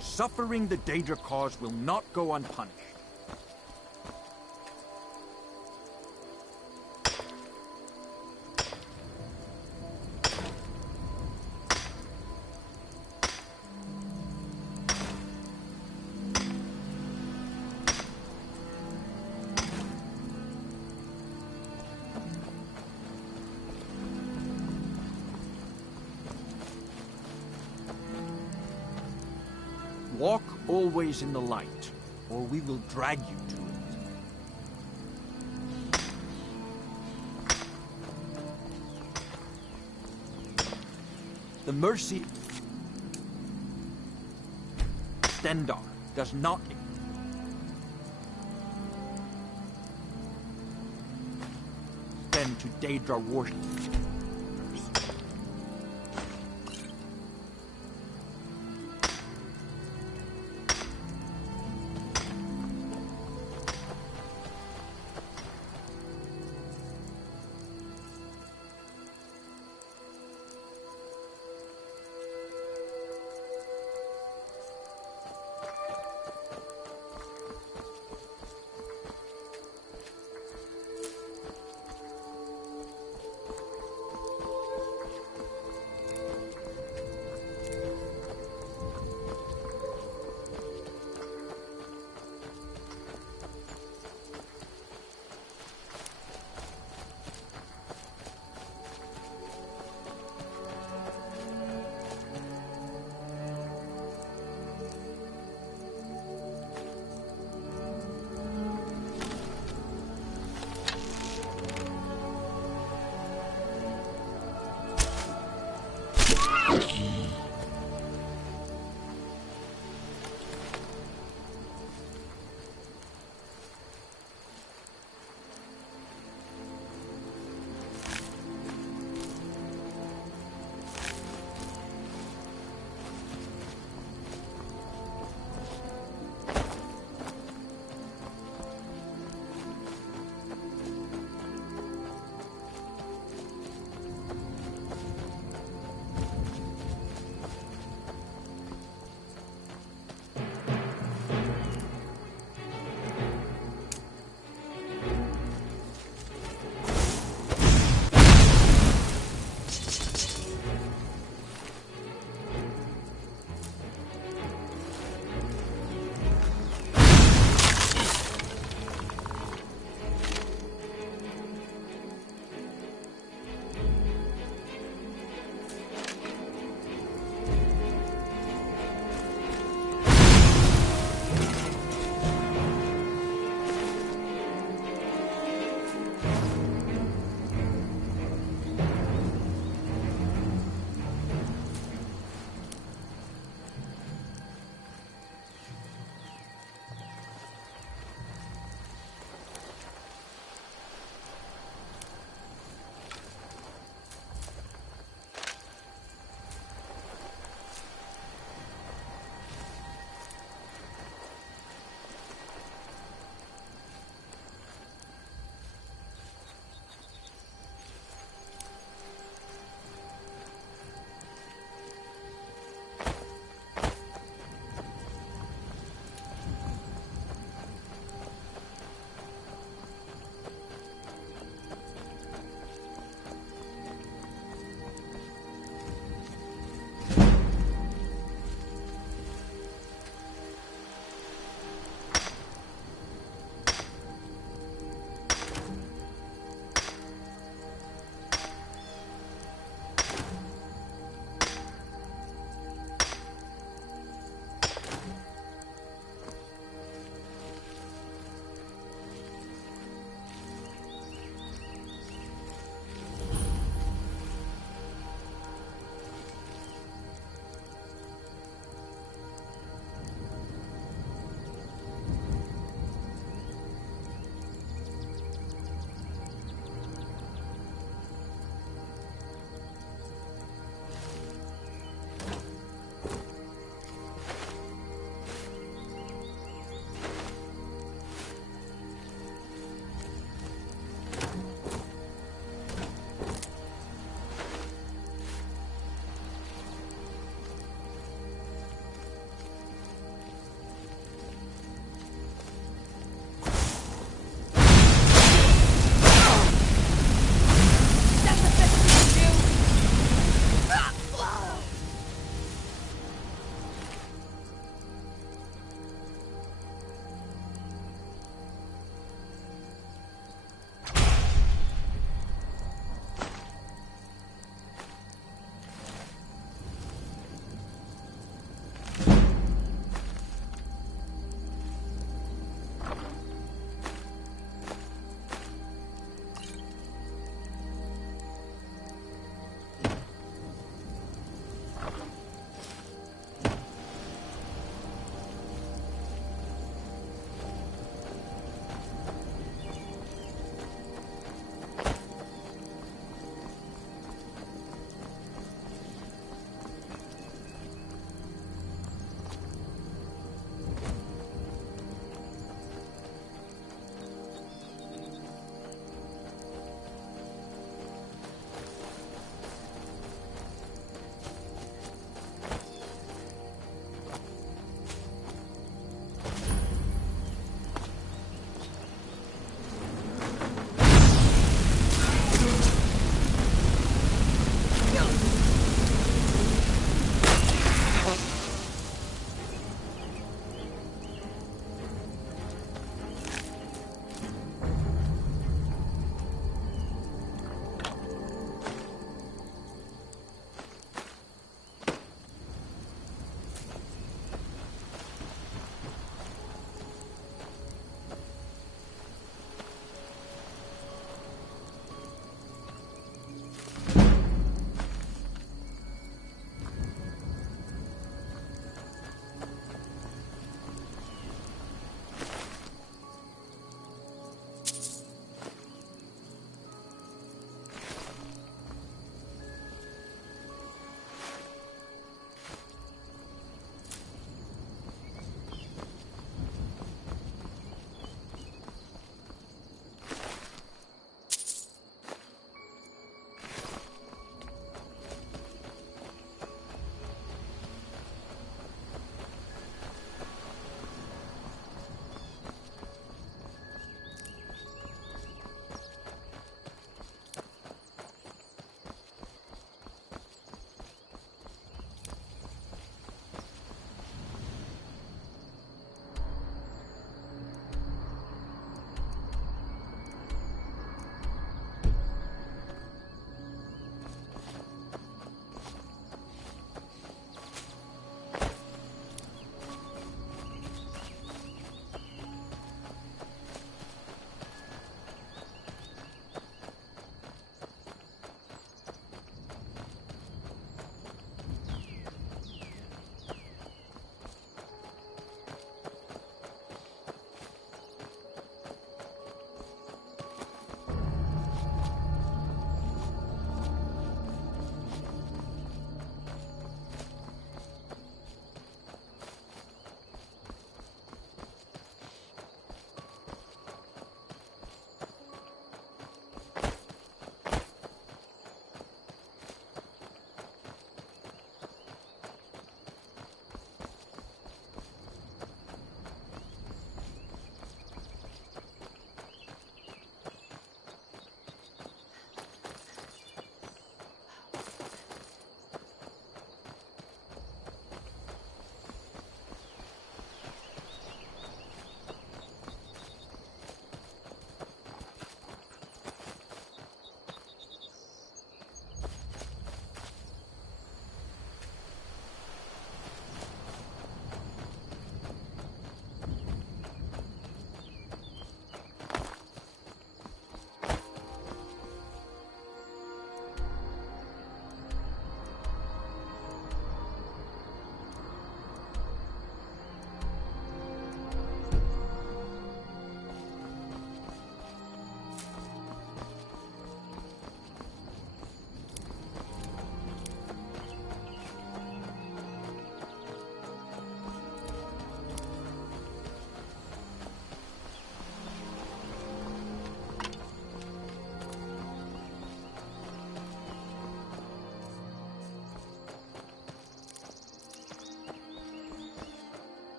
The suffering the Daedra cause will not go unpunished. Walk always in the light, or we will drag you to it. The mercy Stendar does not extend to Daedra worship.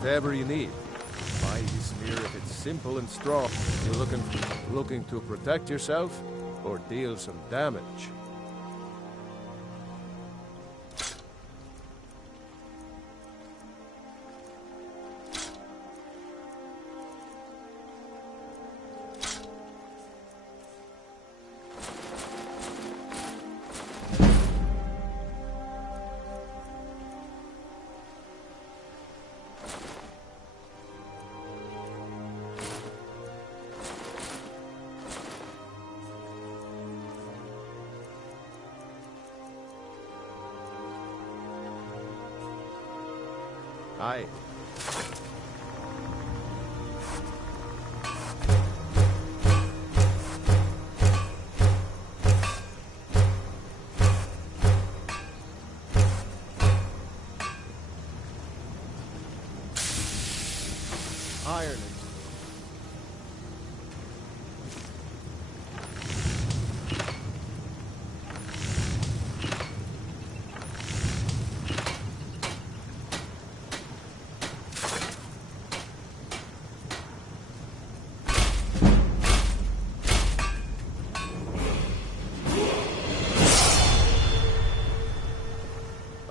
Whatever you need. Buy this spear if it's simple and strong. You looking to protect yourself or deal some damage? Aye. Iron it.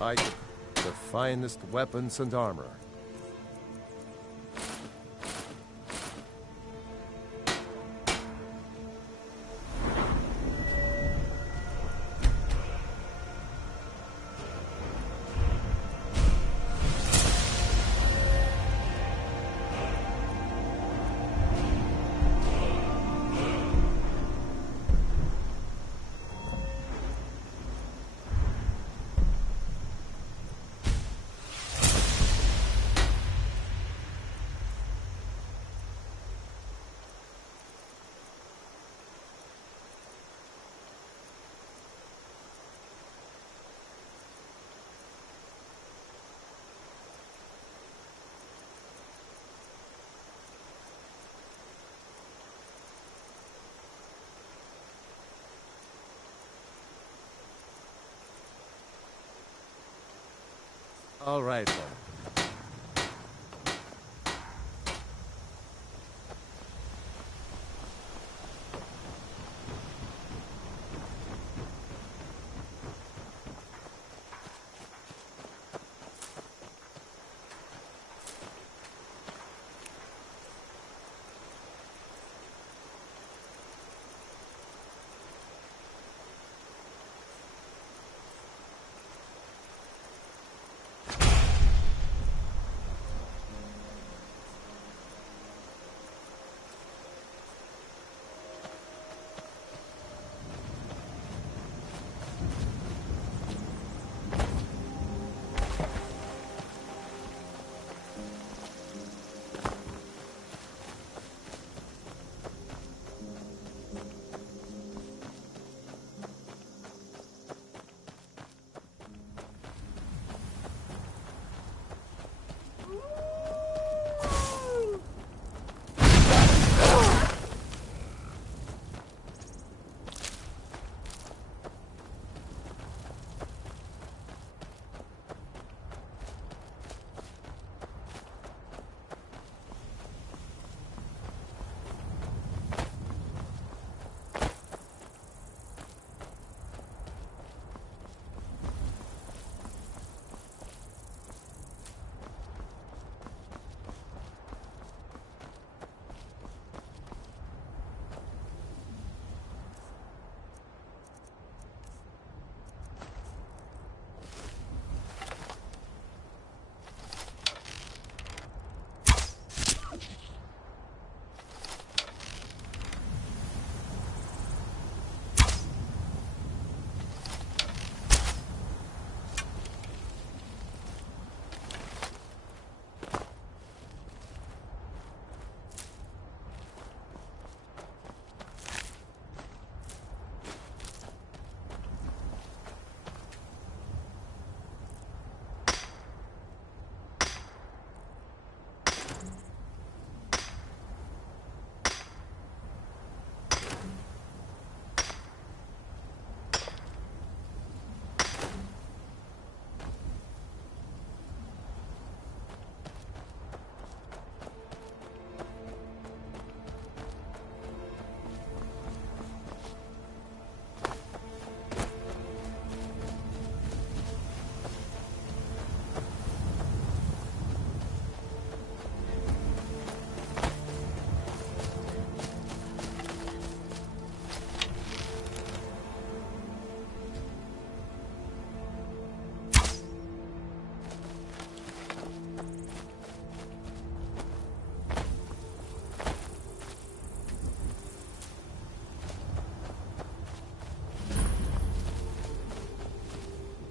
I get the finest weapons and armor. All right, then.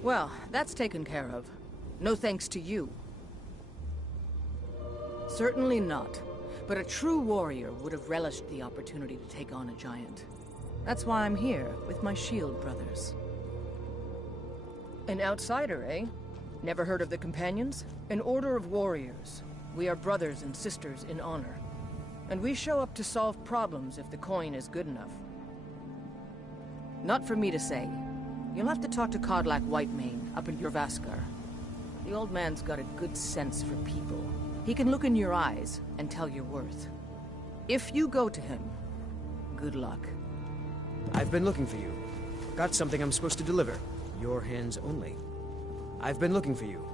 Well, that's taken care of. No thanks to you. Certainly not. But a true warrior would have relished the opportunity to take on a giant. That's why I'm here, with my shield brothers. An outsider, eh? Never heard of the Companions? An order of warriors. We are brothers and sisters in honor. And we show up to solve problems if the coin is good enough. Not for me to say. You'll have to talk to Kodlak Whitemane up in Jorvaskar. The old man's got a good sense for people. He can look in your eyes and tell your worth. If you go to him, good luck. I've been looking for you. Got something I'm supposed to deliver. Your hands only. I've been looking for you.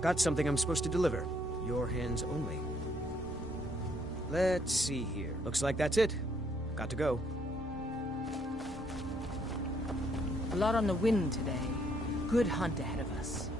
Got something I'm supposed to deliver. Your hands only. Let's see here. Looks like that's it. Got to go. A lot on the wind today. Good hunt ahead of us.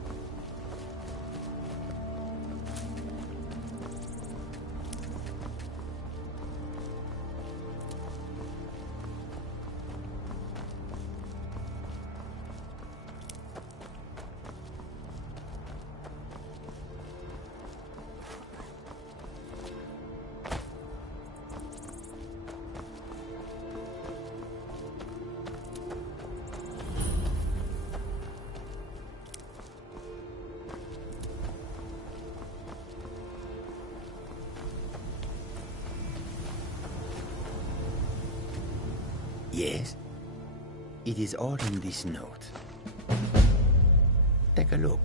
Yes. It is all in this note. Take a look.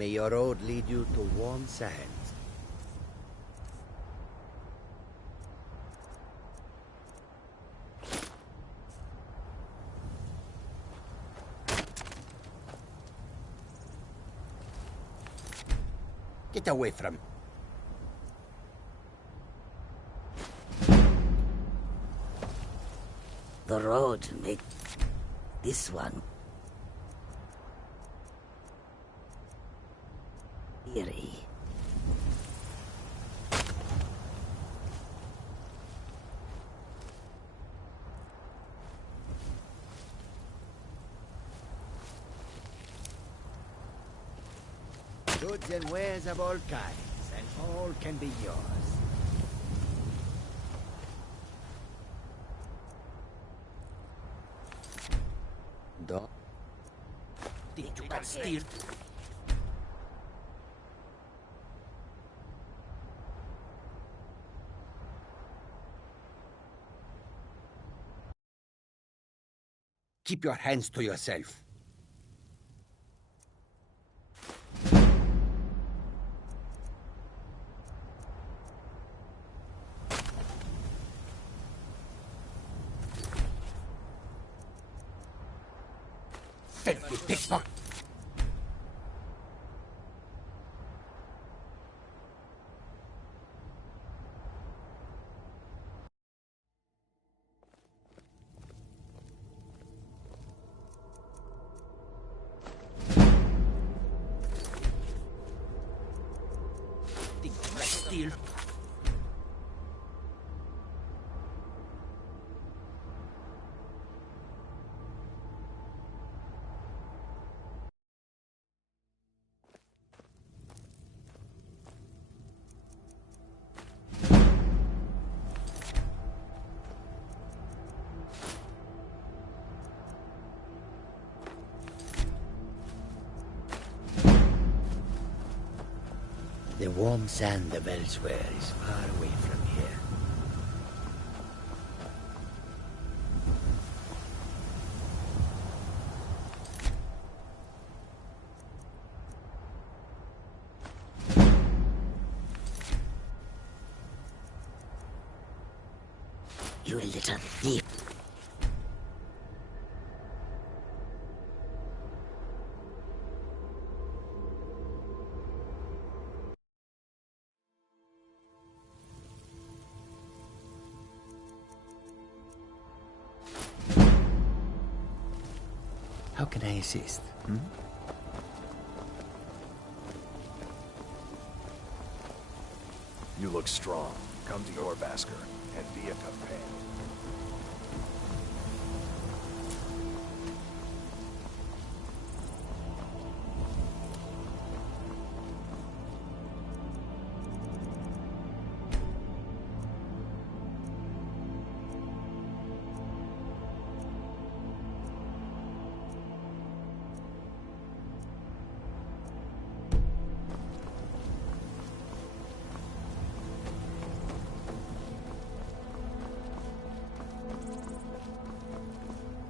May your road lead you to warm sands. Get away from... The road make this one eerie. Goods and wares of all kinds, and all can be yours. Don't... Did you got steer? Keep your hands to yourself. Filthy pickpocket! Steal. The warm sand of elsewhere is far away from here. You little thief. How can I assist? You look strong. Come to your Vasker and be a tough man.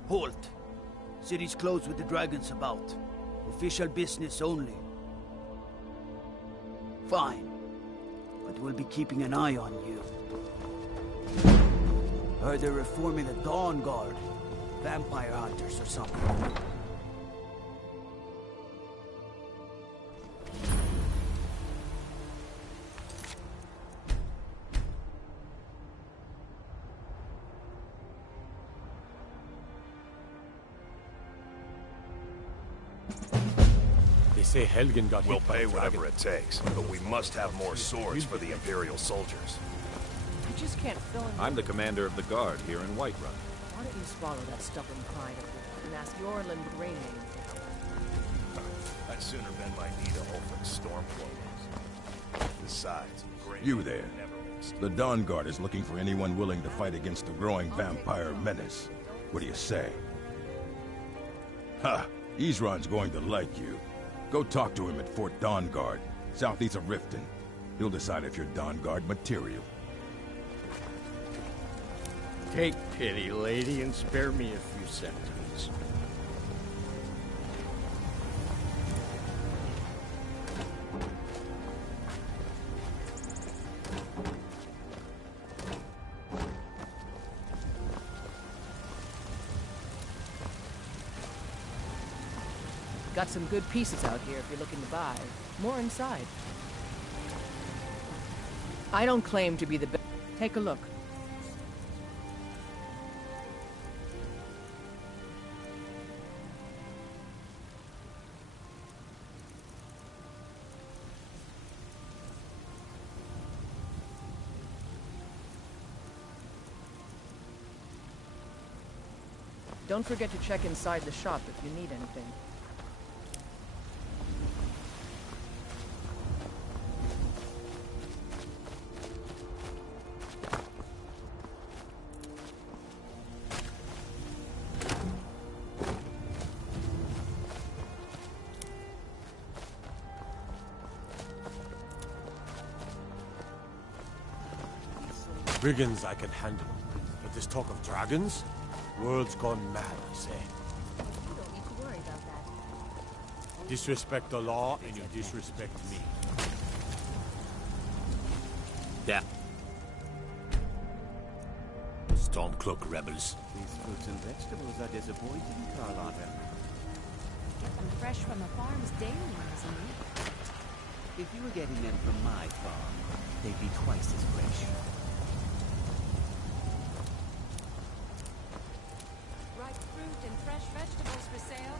Halt! City's closed with the dragons about. Official business only. Fine. But we'll be keeping an eye on you. Heard they're reforming the Dawn Guard. Vampire hunters or something. They say Helgen got We'll hit by pay a whatever dragon. it takes, but we must have more swords for the Imperial soldiers. You just can't fill in. I'm the commander of the guard here in Whiterun. Why don't you swallow that stubborn pride of yours and ask Yorland Greymane? I'd sooner bend my knee to Ulfric's Stormcloaks. Besides, You there. never makes The Dawn Guard is looking for anyone willing to fight against the growing vampire menace. What do you say? Ha! Isran's going to like you. Go talk to him at Fort Dawn Guard, southeast of Riften. He'll decide if you're Dawn Guard material. Take pity, lady, and spare me a few sentences. Got some good pieces out here if you're looking to buy. More inside. I don't claim to be the best. Take a look. Don't forget to check inside the shop if you need anything. Brigands I can handle, but this talk of dragons? World's gone mad, I say. disrespect the law, and you disrespect me. Yeah. Stormcloak rebels. These fruits and vegetables are disappointing, Carlotta. Get them fresh from the farms daily, isn't it? If you were getting them from my farm, they'd be twice as fresh. Ripe fruit and fresh vegetables for sale.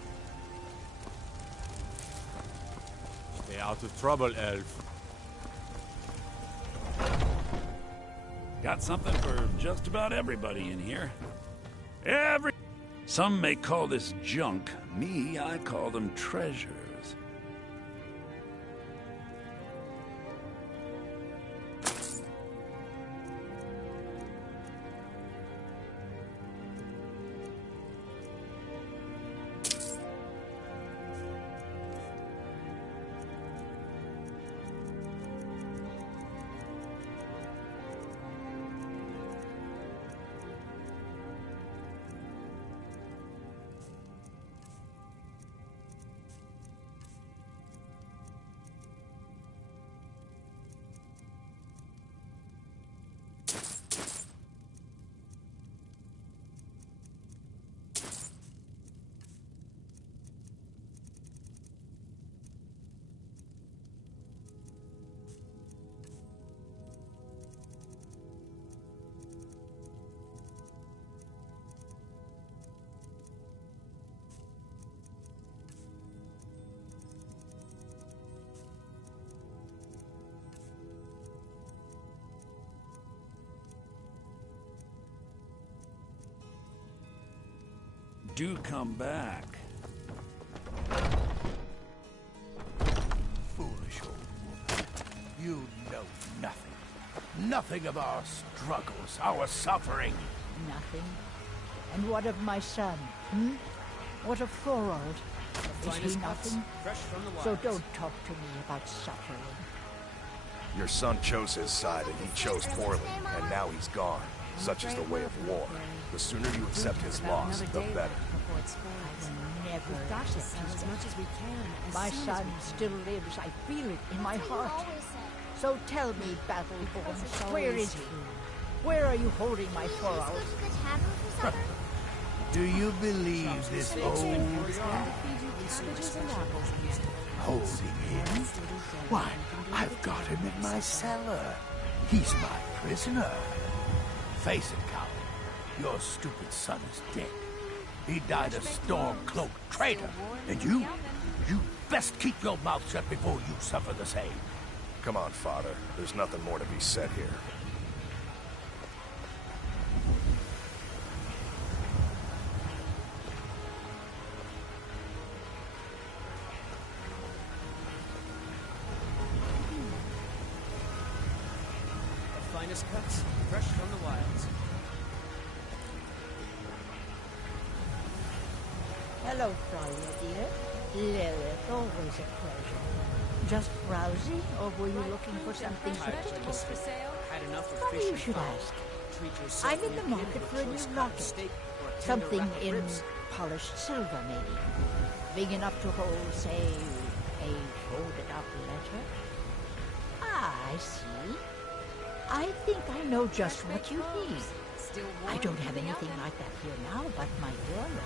Stay out of trouble, elf. Got something for just about everybody in here. Some may call this junk. Me, I call them treasures. Do come back. Foolish old woman. You know nothing. Nothing of our struggles, our suffering. Nothing? And what of my son? Hmm? What of Thorold? Is he nothing? So don't talk to me about suffering. Your son chose his side, and he chose poorly, and now he's gone. Such is the way of war. The sooner you accept his loss, the better. I will never accept his death. My son still lives. I feel it in my heart. So tell me, Battleborn, where is he? Where are you holding my Thorold? Do you believe this old holding him? Why, I've got him in my cellar. He's my prisoner. Face it, coward. Your stupid son is dead. He died a Stormcloak traitor. And you best keep your mouth shut before you suffer the same. Come on, Father. There's nothing more to be said here. The finest cuts, fresh from the wilds. Hello, Fraulia, dear. Lilith, always a pleasure. Just browsing, or were you looking for something particular? Had enough of Funny fish you should and ask. fowl. Treat yourself I'm in the when you market can for a to new choice locket. steak or a tender Something rack of in ribs. polished silver, maybe. Big enough to hold, say, a folded-up letter? Ah, I see. I think I know just what you need. I don't have anything like that here now, but my doorman.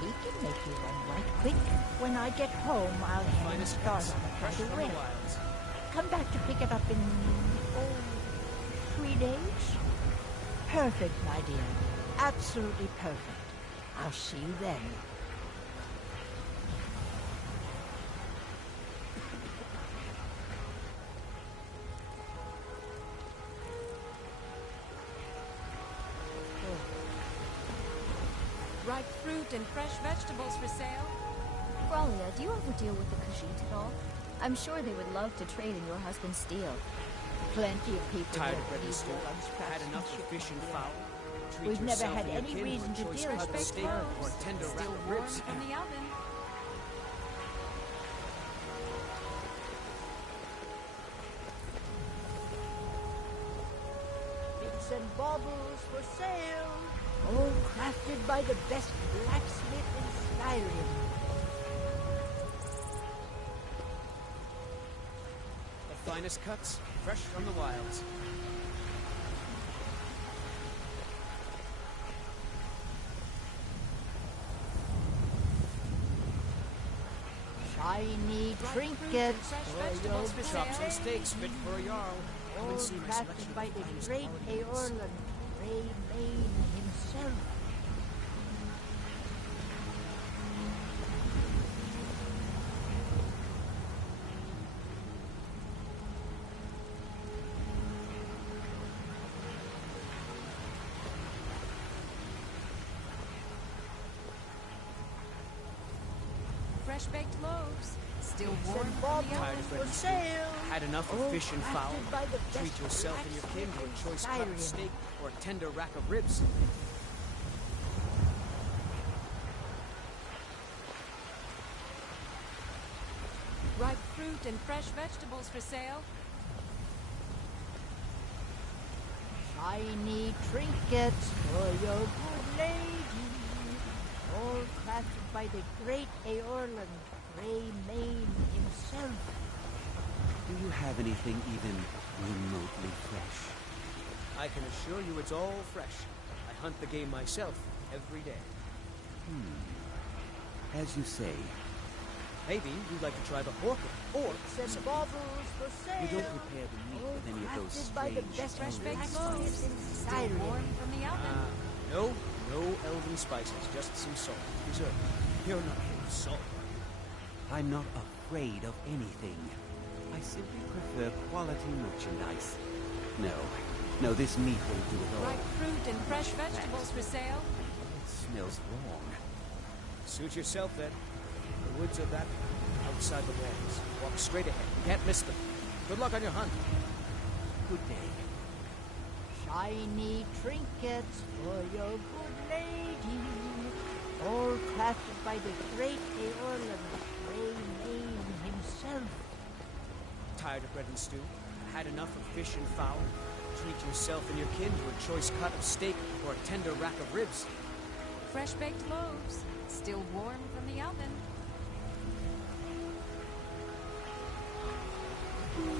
He can make you one right quick. When I get home, I'll have him start on it right away. Come back to pick it up in, 3 days? Perfect, my dear. Absolutely perfect. I'll see you then. Ripe fruit and fresh vegetables for sale. Fraulia, do you ever deal with the Khajiit at all? I'm sure they would love to trade in your husband's steel. Plenty of people Tired here of bread and need stew. your Had enough of fish and fowl. Treat We've never yourself had and your any kin reason to a to choice deal cut with steak or a tender rack Still of warm ribs. from the oven. Bits and baubles for sale. All crafted. crafted by the best blacksmith in Skyrim. Ripe fruit and fresh vegetables for sale. Fraulia, do you ever deal with the Khajiit at all? I'm sure they would love to trade in your husband's steel. Plenty of people here need your choice cut steak or tender rack of ribs. Tired of bread and stew. Had enough of fish and fowl. Treat yourself and your kin to a choice cut steak or a tender rack of ribs. Oh, crafted by the best blacksmith in Skyrim. finest cuts, fresh from the wilds. Shiny trinkets for your Chops and steaks fit for a jarl. Come and see my selection crafted of by the the finest great quality meats. Eorlund, Greymane himself. Fresh-baked loaves, still Bits warm and from bobbles the Tired oven. of for red sale. Had enough of All fish and fowl. crafted by the Treat best yourself and your kin to a blacksmith in choice cut of Skyrim. steak or a tender rack of ribs. Ripe fruit and fresh vegetables for sale. Shiny trinkets for your good lady. All crafted by the great Eorlund, Greymane himself. Do you have anything even remotely fresh? I can assure you it's all fresh. I hunt the game myself every day. As you say. Maybe you'd like to try the horker or Bits and baubles for sale. You don't prepare the meat All with any of those crafted by the strange best fresh-baked blacksmith loaves, in still Skyrim. warm from the oven. No elven spices, just some salt. Preserve. You're not here with salt. I'm not afraid of anything. I simply prefer quality merchandise. No, this meat won't do it all. Ripe fruit and fresh vegetables for sale. It smells wrong. Suit yourself then. The woods are that outside the walls. Walk straight ahead. You can't miss them. Good luck on your hunt. Good day. Shiny trinkets for your good lady. All crafted by the great Eorlund, Greymane himself. Tired of bread and stew? Had enough of fish and fowl? Treat yourself and your kin to a choice cut of steak or a tender rack of ribs. Fresh-baked loaves, still warm from the oven.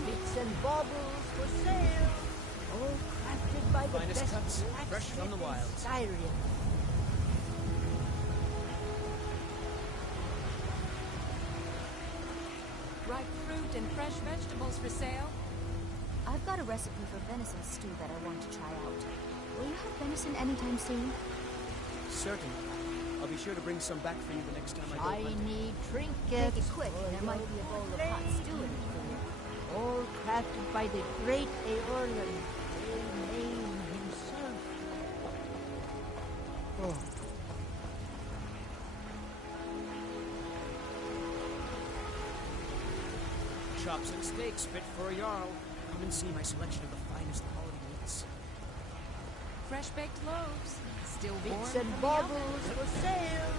Bits and baubles for sale. All crafted by the Finest best cuts, fresh from the blacksmith in wilds. Skyrim. Ripe fruit and fresh vegetables for sale. I've got a recipe for venison stew that I want to try out. Will you have venison anytime soon? Certainly. I'll be sure to bring some back for you the next time I go hunting. Shiny trinkets. Make it quick, for and there might your be a bowl of good hot stew in lady. it for you. All crafted by the great Eorlund, Greymane himself. Oh. Chops and steaks fit for a jarl. Come and see my selection of the finest quality meats. Fresh-baked loaves, still warm Bits from and the baubles oven. for sale.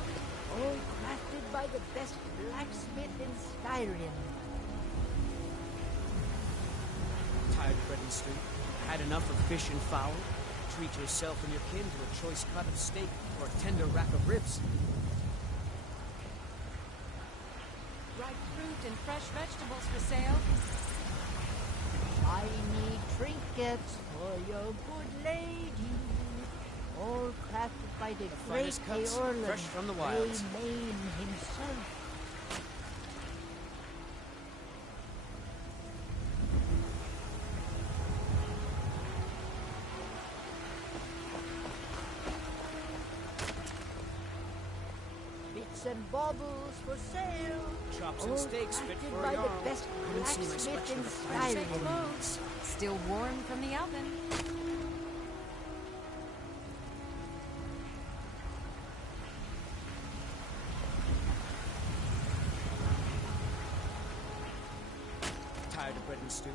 All crafted by the best blacksmith in Skyrim. Tired of bread and stew? Had enough of fish and fowl? Treat yourself and your kin to a choice cut of steak or a tender rack of ribs. Ripe fruit and fresh vegetables for sale. Shiny trinkets for your good lady. All crafted by the great finest cuts, Eorlund, fresh from the wilds. Greymane himself. Bits and baubles for sale. Chops and All steaks fit crafted for by a jarl. the best Come and see my blacksmith selection in of the finest Fresh-baked Skyrim. loaves, still warm from the oven. Tired of bread and stew?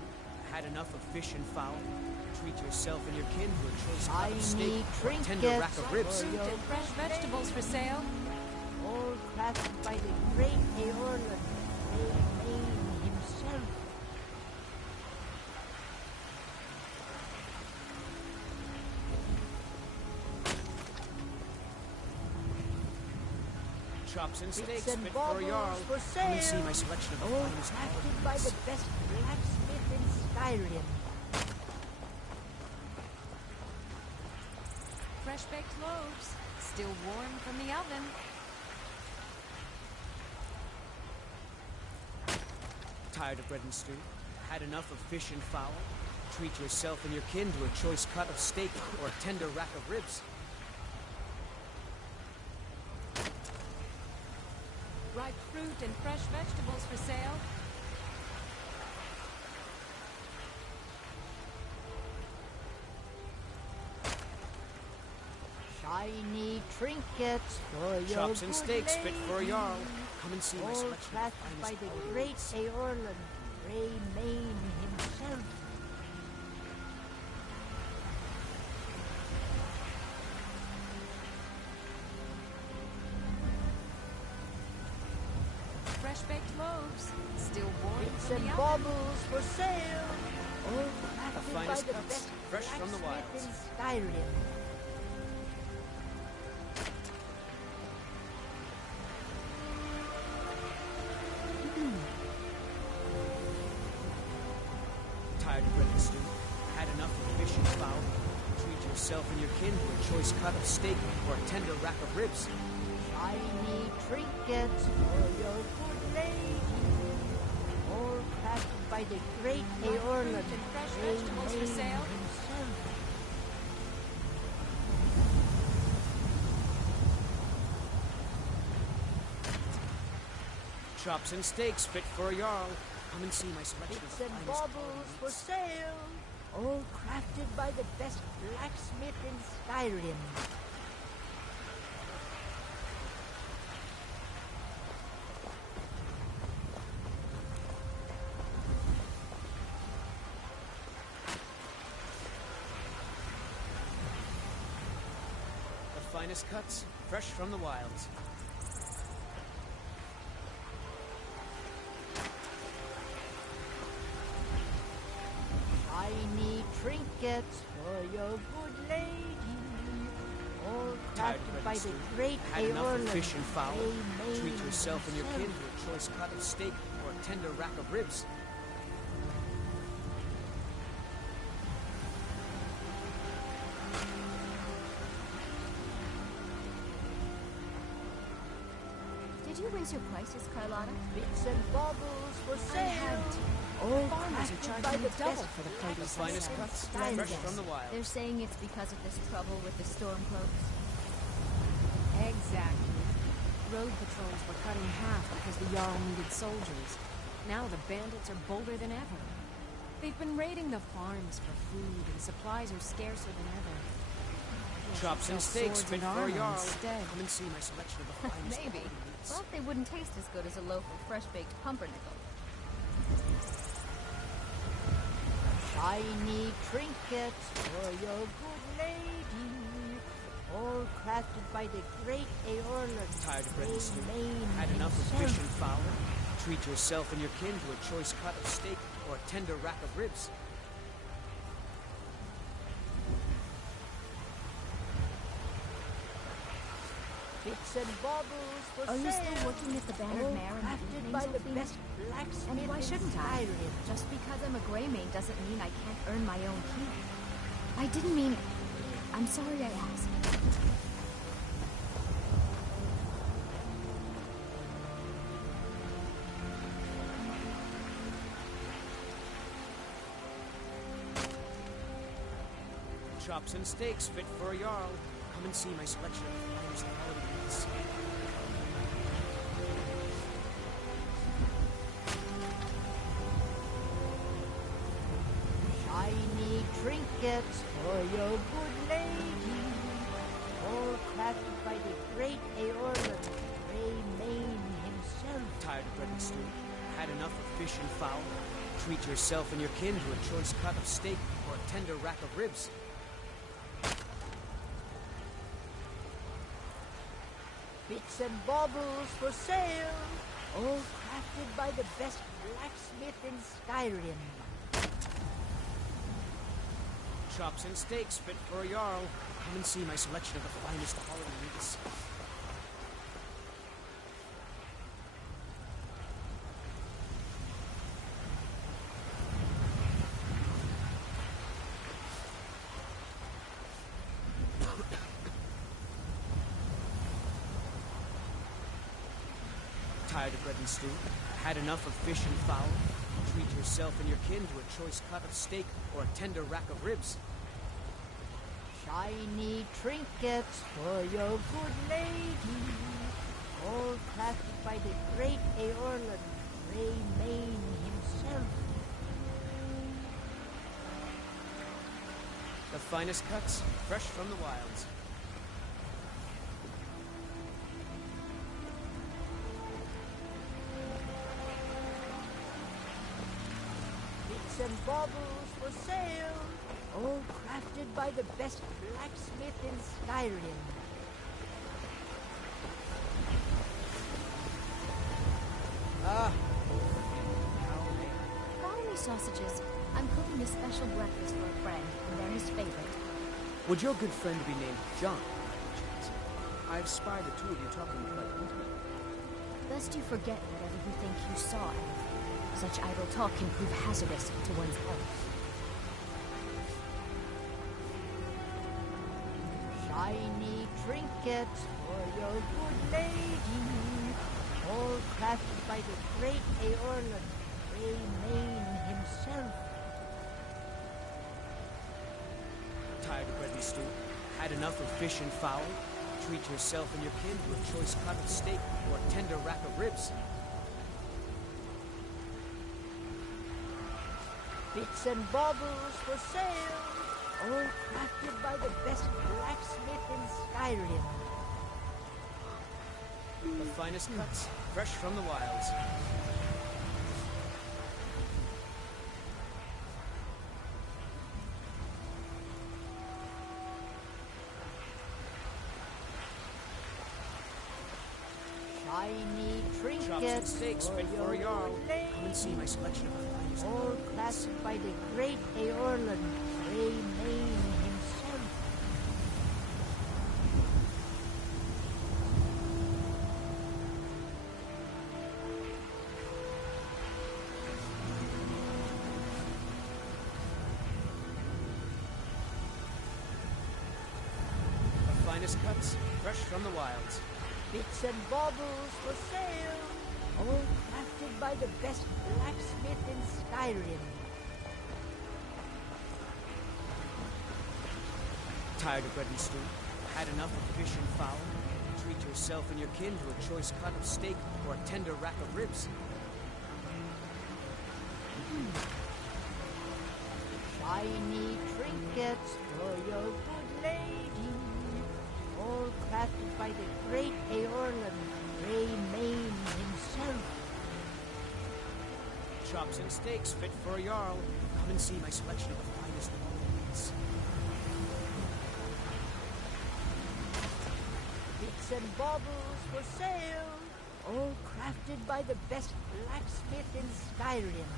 Had enough of fish and fowl? Treat yourself and your kin to a choice cut of steak or a tender rack of ribs. Fruit and fresh vegetables for sale. All crafted by the great Eorlund, Greymane himself. Chops and steaks Bits and fit for a jarl. baubles for Come and see sale. my selection of the All finest crafted quality by meats. the best blacksmith in Skyrim. Fresh baked loaves, still warm from the oven. Tired of bread and stew? Had enough of fish and fowl? Treat yourself and your kin to a choice cut of steak or a tender rack of ribs. Ripe fruit and fresh vegetables for sale. Shiny trinkets for your Chops and good steaks fit for a jarl. lady. Come and see my All selection of crafted by finest the quality great meats. Eorlund, Grey Mane himself. Fresh baked loaves, still warm Bits from and the oven. baubles for sale. All crafted by finest the cuts, best fresh from the blacksmith wilds. in Skyrim. Tired of bread and stew? Had enough of fish and fowl? Treat yourself and your kin to a choice cut of steak or a tender rack of ribs. Shiny trinkets for your good lady. All crafted by the great Eorlund, and fresh Grey vegetables for Mane sale. himself. Chops and steaks fit for a jarl. Come and see my selection Bits of and finest baubles quality for meats. sale. All crafted by the best blacksmith in Skyrim. The finest cuts, fresh from the wilds. Shiny trinkets for your good lady. All Tired of crafted bread by and the stew? great Had enough of Eorlund, fish and fowl? Grey Mane Treat yourself and your kin himself. to a choice cut of steak or a tender rack of ribs. Did you raise your prices, Carlotta? Bits and baubles for sale. had to. All Farmers are crafted charging by me the double best for the The produce I finest sell. cuts, Skyrim. fresh from the wild. They're saying it's because of this trouble with the storm cloaks. Exactly. Road patrols were cut in half because the Jarl needed soldiers. Now the bandits are bolder than ever. They've been raiding the farms for food, and supplies are scarcer than ever. We'll Chops and sell steaks swords fit and for a armor jarl. instead. Come and see my selection of the finest Maybe. quality meats. Well, they wouldn't taste as good as a loaf of fresh-baked pumpernickel. Shiny trinkets for your good lady. All crafted by the great Eorlund. Tired of bread and stew? Grey Mane Had enough of himself. fish and fowl? Treat yourself and your kin to a choice cut of steak or a tender rack of ribs. Bits and baubles for Are sale. you still working at the Bannered All Mare and crafted evenings, by the Ophelia? best blacksmith And why in shouldn't I? Skyrim. Just because I'm a Greymane doesn't mean I can't earn my own keep. I didn't mean... I'm sorry I asked. Chops and steaks fit for a jarl. Come and see my selection of the finest quality meats. Shiny trinkets for your good lady. All crafted by the great Eorlund, Grey Mane himself. Tired of bread and stew? Had enough of fish and fowl? Treat yourself and your kin to a choice cut of steak or a tender rack of ribs. Bits and baubles for sale. All crafted by the best blacksmith in Skyrim. Chops and steaks fit for a jarl. Come and see my selection of the finest quality meats. Tired of bread and stew? Had enough of fish and fowl? Treat yourself and your kin to a choice cut of steak or a tender rack of ribs. Shiny trinkets for your good lady, all crafted by the great Aorlan, Greymane himself. The finest cuts, fresh from the wilds. Bits and baubles for sale, all crafted by the best blacksmith in Skyrim. Follow me, sausages. I'm cooking a special breakfast for a friend, and they're his favorite. Would your good friend be named John, by chance? I've spied the two of you talking quite intimately. Lest you forget whatever you think you saw. Such idle talk can prove hazardous to one's health. Shiny trinkets for your good lady, all crafted by the great Aorlan, Greymane himself. Tired of bread and stew? Had enough of fish and fowl? Treat yourself and your kin to a choice cut of steak or a tender rack of ribs. Bits and baubles for sale, all crafted by the best blacksmith in Skyrim. The finest cuts, fresh from the wilds. Shiny trinkets Chops and steaks fit for a your jarl. lady, Come and see my selection of the finest. all crafted by the great Aorlan, Greymane himself. The finest cuts, fresh from the wilds. Bits and baubles for sale, all crafted by the best blacksmith in Skyrim. Tired of bread and stew? Had enough of fish and fowl? Treat yourself and your kin to a choice cut of steak or a tender rack of ribs. Shiny trinkets for your good lady, all crafted by the great Aorlan, Greymane himself. Chops and steaks fit for a jarl. Come and see my selection of the finest wines. Bits and baubles for sale, all crafted by the best blacksmith in Skyrim.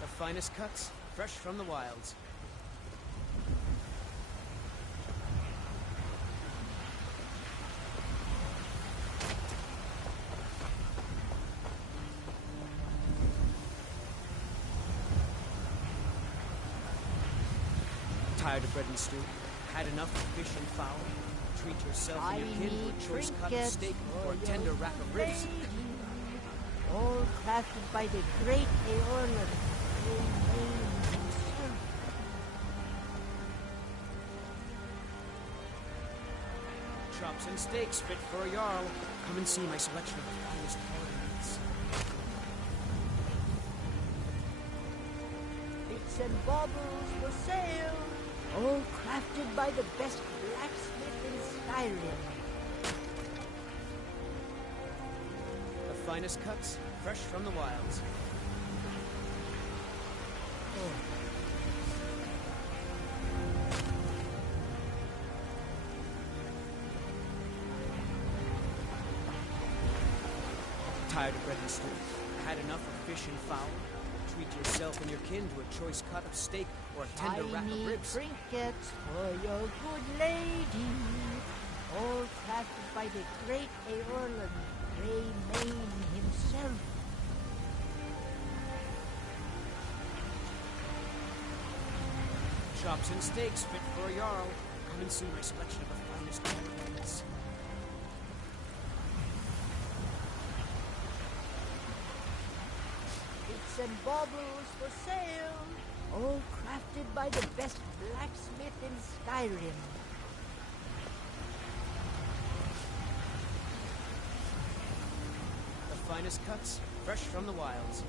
The finest cuts, fresh from the wilds. Tired of bread and stew? Had enough of fish and fowl? Treat yourself and your kin to a choice cut of steak or a tender rack of ribs. All crafted by the great Aorlan, Greymane himself. Chops and steaks fit for a jarl. Come and see my selection of the finest meats. Bits and baubles for sale, all crafted by the best blacksmith in Skyrim. The finest cuts, fresh from the wilds. Tired of bread and stew? Had enough of fish and fowl? Treat yourself and your kin to a choice cut of steak or a tender rack of Shiny ribs. trinkets for your good lady, all crafted by the great Aorlan, Greymane himself. Chops and steaks fit for a jarl. Come and see my selection of the finest. Bits and baubles for sale, all crafted by the best blacksmith in Skyrim. The finest cuts, fresh from the wilds.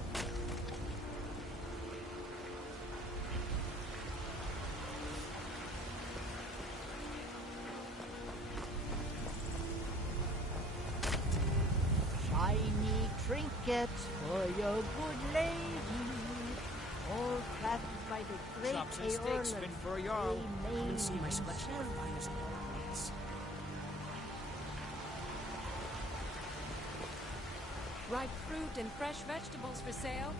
Shiny trinkets for your good lady, all crafted by the great Chops and steaks fit for a jarl. Come and see my selection of the finest ornaments. Ripe fruit and fresh vegetables for sale.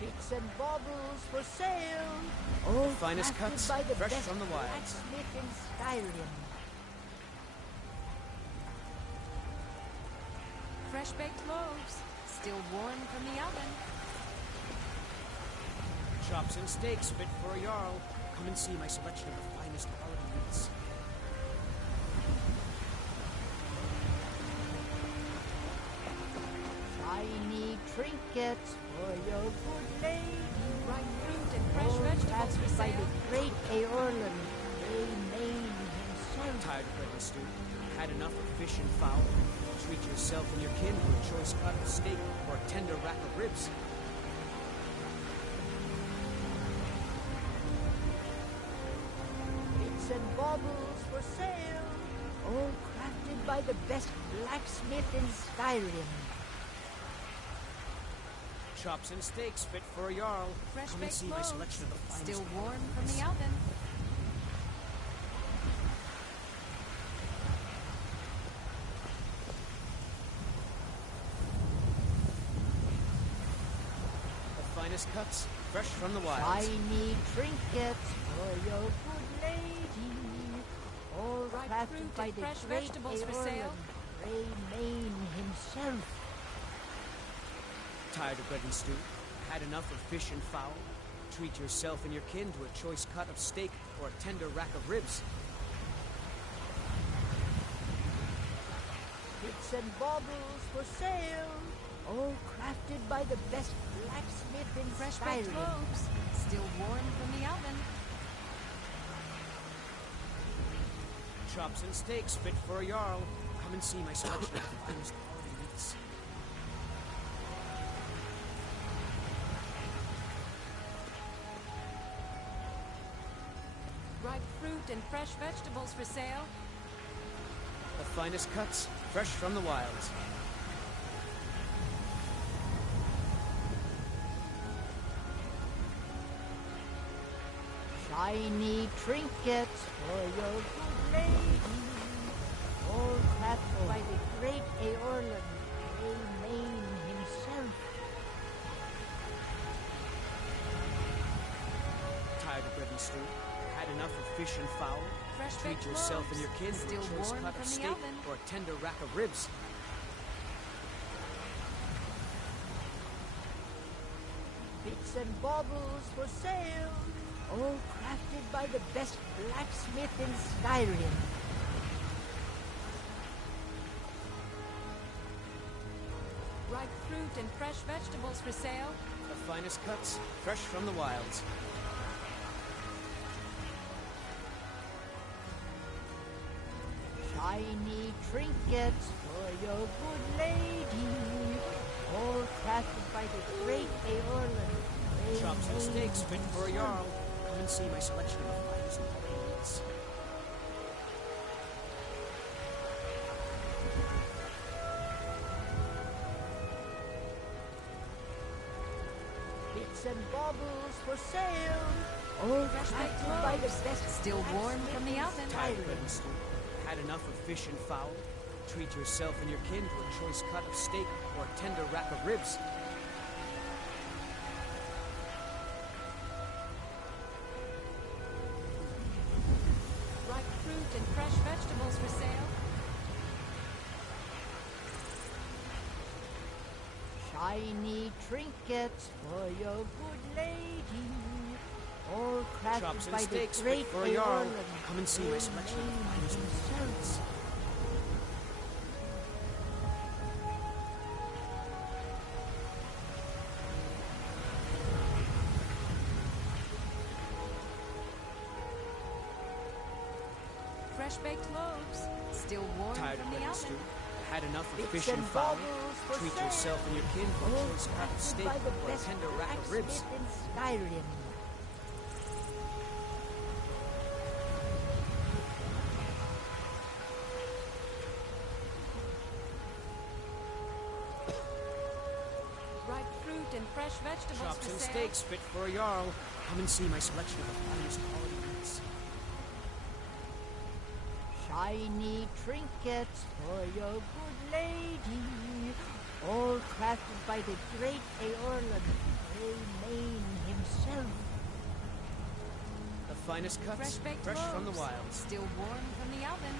Bits and baubles for sale, all The finest crafted cuts, by the fresh best from the wilds. blacksmith in Skyrim. Fresh baked loaves, still warm from the oven. Chops and steaks fit for a jarl. Come and see my selection of the finest quality meats. Shiny trinkets for your good lady. Ripe fruit and fresh all vegetables for crafted by sale. the great Aorlan, Main himself. Tired of bread and stew? Had enough of fish and fowl? Treat yourself and your kin to a choice cut of steak or a tender rack of ribs. Bits and baubles for sale, all crafted by the best blacksmith in Skyrim. Chops and steaks fit for a jarl. Fresh Come and baked see my loaves, selection of the finest still quality warm from meats. the oven. The finest cuts, fresh from the wilds. Shiny trinkets for your good lady, all Ripe crafted fruit by and the fresh great vegetables for Aorlan, sale. Main himself. Tired of bread and stew? Had enough of fish and fowl? Treat yourself and your kin to a choice cut of steak or a tender rack of ribs. Bits and baubles for sale, all crafted by the best blacksmith in Fresh baked Skyrim. loaves, still warm from the oven. Chops and steaks fit for a jarl. Come and see my selection of the finest quality meats. Ripe fruit and fresh vegetables for sale. The finest cuts, fresh from the wilds. Shiny trinkets for your good lady, all crafted by the great Aorlan, Main himself. Tired of bread and stew? Had enough of fish and fowl? Fresh Treat baked yourself and loaves, your kin to still a choice warm cut from of the steak oven. or a tender rack of ribs. Bits and baubles for sale, all crafted by the best blacksmith in Skyrim. Ripe fruit and fresh vegetables for sale. The finest cuts, fresh from the wilds. Shiny trinkets for your good lady, all crafted by the great Aorlan. Chops and steaks fit for a jarl. Come and see my selection of the finest quality meats. Bits and baubles for sale, all Fresh baked crafted by the loaves, best still warm blacksmith from the in oven. Tired of bread Skyrim. and stew? Had enough of fish and fowl? Treat yourself and your kin to a choice cut of steak or a tender rack of ribs. Ripe fruit and fresh vegetables for sale. Shiny trinkets for your good lady, all crafted Chops and by the steaks fit great for a Jarl. Aeorlan. Come and see my selection of the finest himself. Fresh-baked loaves, still warm Tired from of the bread and oven. stew? Had enough of Bits fish and and fowl? baubles for Treat sale. yourself and your kin to a All choice cut of crafted steak by the or a best tender rack of ribs. blacksmith in Skyrim. Ripe fruit and fresh vegetables Chops for and sale. steaks fit for a Jarl. Come and see my selection of the finest quality meats. Shiny trinkets for your good lady, all crafted by the great Aeorlan, Main himself. The finest cuts, Fresh-baked fresh from the loaves, wild. still warm from the oven.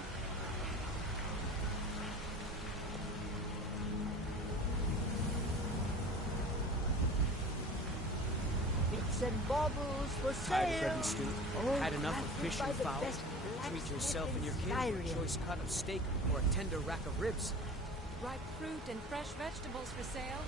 Bits and baubles for Tired of sale. bread and stew? All Had enough of crafted fish by and the fowl? best Treat blacksmith yourself and your in kin to a Skyrim. choice cut of steak or a tender rack of ribs. Ripe fruit and fresh vegetables for sale.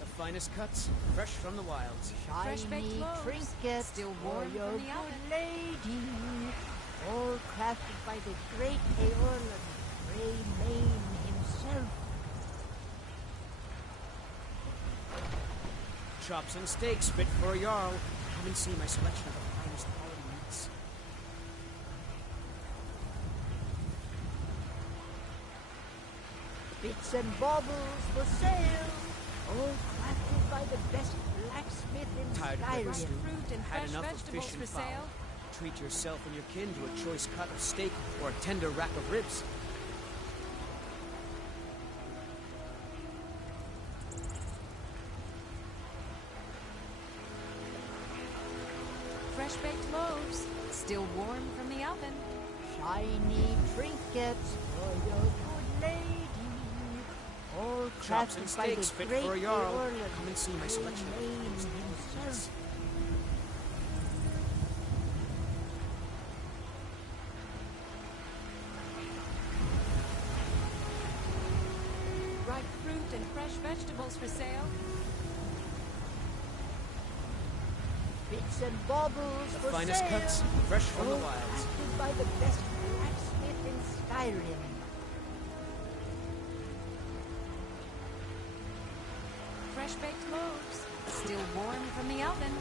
The finest cuts, fresh from the wilds. Fresh-baked Shiny loaves, trinkets still for warm your from the good oven. lady, all crafted by the great Aeorlan, Main himself. Chops and steaks fit for a Jarl. Come and see my selection of the finest quality meats. Bits and baubles for sale, all crafted by the best blacksmith in Tired of bread and Skyrim. stew? Fruit and Had fresh enough of vegetables fish for and fowl? sale. Treat yourself and your kin to a choice cut of steak or a tender rack of ribs. Fresh-baked loaves, still warm from the oven. Shiny trinkets for your good lady, all Chops and crafted by the steaks fit great for a Jarl. Aeorlan, Come and see my selection of the Main finest quality himself. meats. Ripe fruit and fresh vegetables for sale. Bits and baubles The for finest sale, cuts, fresh from the all wilds. crafted by the best blacksmith in Skyrim. Fresh-baked loaves, still warm from the oven.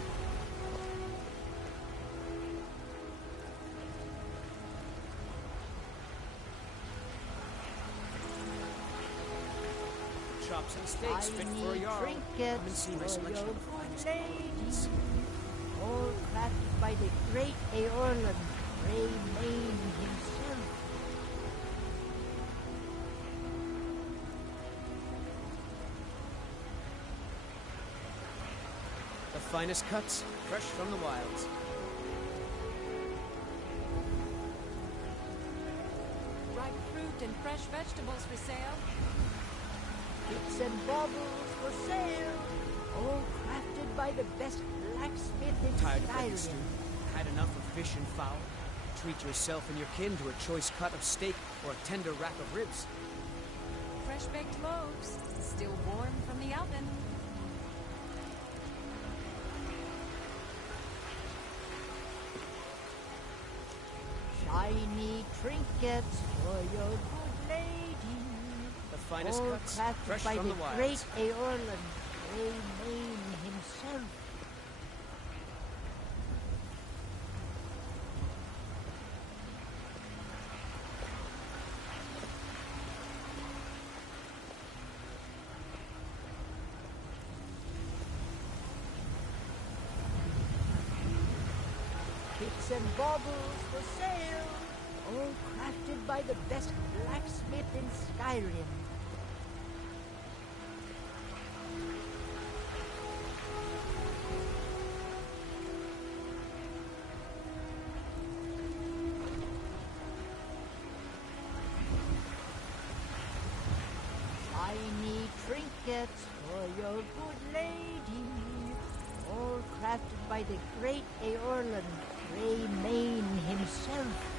Chops and steaks fit for a Shiny Jarl. Come and trinkets see my for selection your of the good finest quality meats. lady, all crafted by the great Aeorlan, Main himself. The finest cuts, fresh from the wilds. Ripe fruit and fresh vegetables for sale. Bits and baubles for sale, all crafted by the best blacksmith in Tired of bread and stew? Skyrim. Had enough of fish and fowl? Treat yourself and your kin to a choice cut of steak or a tender rack of ribs. Fresh-baked loaves, still warm from the oven. Shiny trinkets for your good lady, The finest all cuts, crafted fresh by from the the wilds. great Aeorlan, Main himself. Bits and baubles for sale, all crafted by the best blacksmith in Skyrim. trinkets for your good lady, all crafted by the great Eorlan Greymane himself.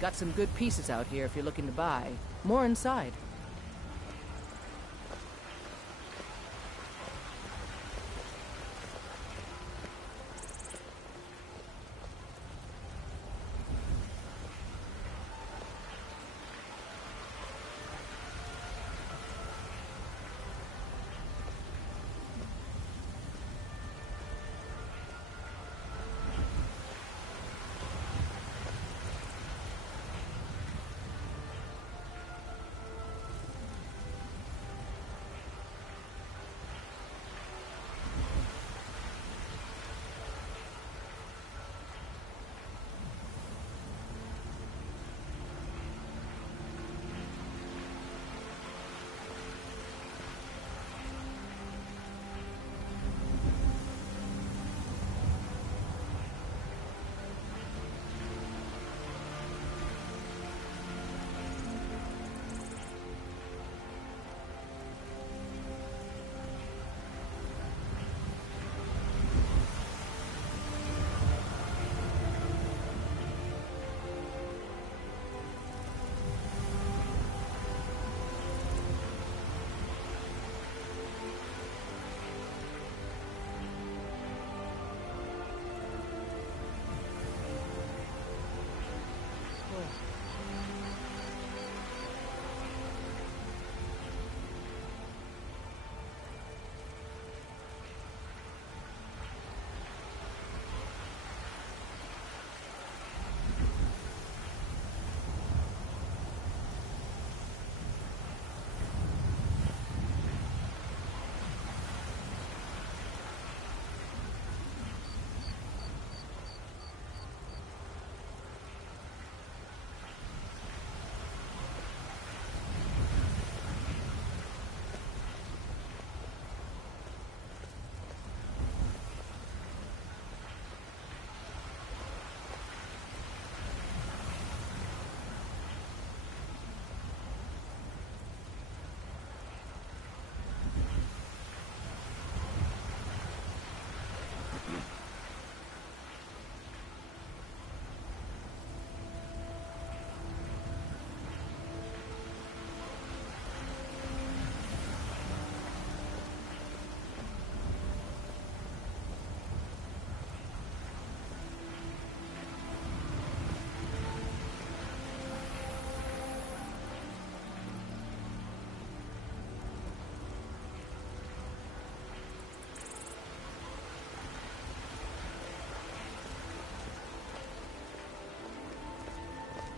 Got some good pieces out here if you're looking to buy. More inside.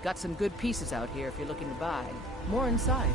Got some good pieces out here if you're looking to buy. More inside.